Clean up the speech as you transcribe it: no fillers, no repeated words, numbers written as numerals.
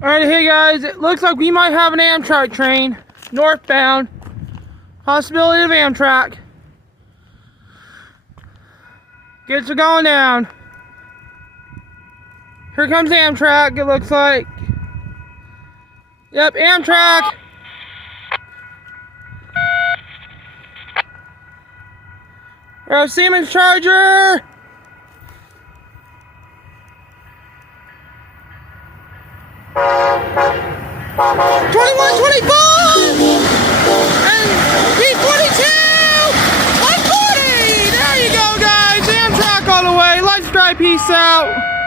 Alright, hey guys, it looks like we might have an Amtrak train, northbound. Possibility of Amtrak. Gets it going down. Here comes Amtrak, it looks like. Yep, Amtrak. Siemens Charger. And B-42! 140! There you go, guys. Amtrak all the way. Let's drive. Peace out.